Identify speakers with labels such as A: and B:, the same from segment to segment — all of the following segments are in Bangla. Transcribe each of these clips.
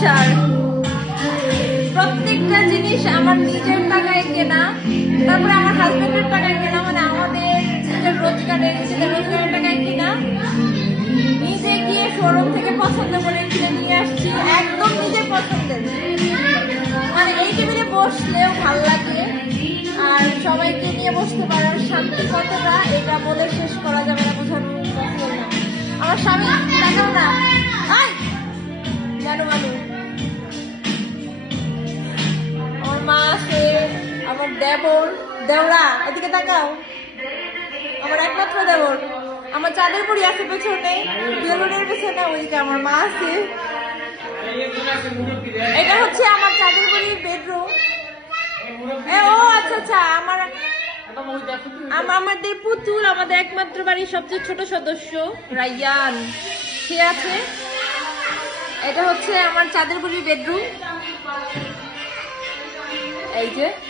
A: সংসার। প্রত্যেকটা জিনিস আমার নিজের টাকায় কেনা, তারপরে আমার হাজবেন্ডের টাকায় কেনা মানে আমাদের নিজের রোজগারের নিজেদের রোজগারের টাকায় কেনা। নিজে গিয়ে শোরুম থেকে পছন্দ করে কিনে নিয়ে আসছি, একদম নিজের পছন্দের। মানে এই টেবিলে বসলেও ভালো লাগে, আর সবাইকে নিয়ে বসতে পারার শান্তি কতটা এটা বলে শেষ করা যাবে না বোঝানো আমার স্বামী আমার দেবর, দেওরা, এদিকে তাকাও। আমার একমাত্র দেবর। আমার চাঁদের পরি আছে পেছনে বেলুনের পেছনে ওইটা আমার মা আছে। এটা হচ্ছে আমার চাঁদের পরির বেডরুম ও আচ্ছা আচ্ছা আমার আম- আমাদের পুতুল, আমাদের একমাত্র বাড়ির সবচেয়ে ছোট সদস্য, রাইয়ান। সে আছে। এটা হচ্ছে আমার চাঁদের বেডরুম এই যে।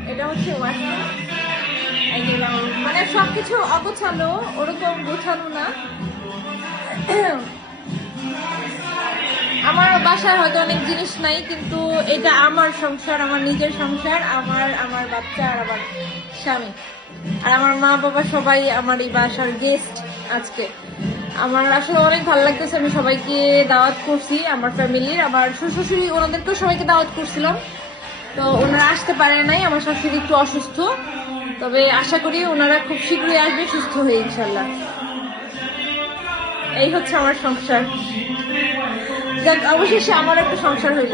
A: এটা হচ্ছে মানে সবকিছু অগোছালো, ওরকম গোছানো না। আমার বাসায় হয়তো অনেক জিনিস নাই, কিন্তু এটা আমার সংসার, আমার নিজের সংসার, আমার আমার বাচ্চা আর আমার স্বামী। আর আমার মা বাবা সবাই আমার এই বাসার গেস্ট আজকে। আমার আসলে অনেক ভালো লাগতেছে, আমি সবাইকে দাওয়াত করছি, আমার ফ্যামিলির আমার শ্বশুর শাশুড়ি ওনাদেরকেও সবাইকে দাওয়াত করছিলাম। তো ওনারা আসতে পারে নাই, আমার শাশুড়ি একটু অসুস্থ। তবে আশা করি ওনারা খুব শীঘ্রই আসবে, সুস্থ হয়ে ইনশাল্লাহ। এই হচ্ছে আমার সংসার। যাক, অবশেষে আমার একটা সংসার হইল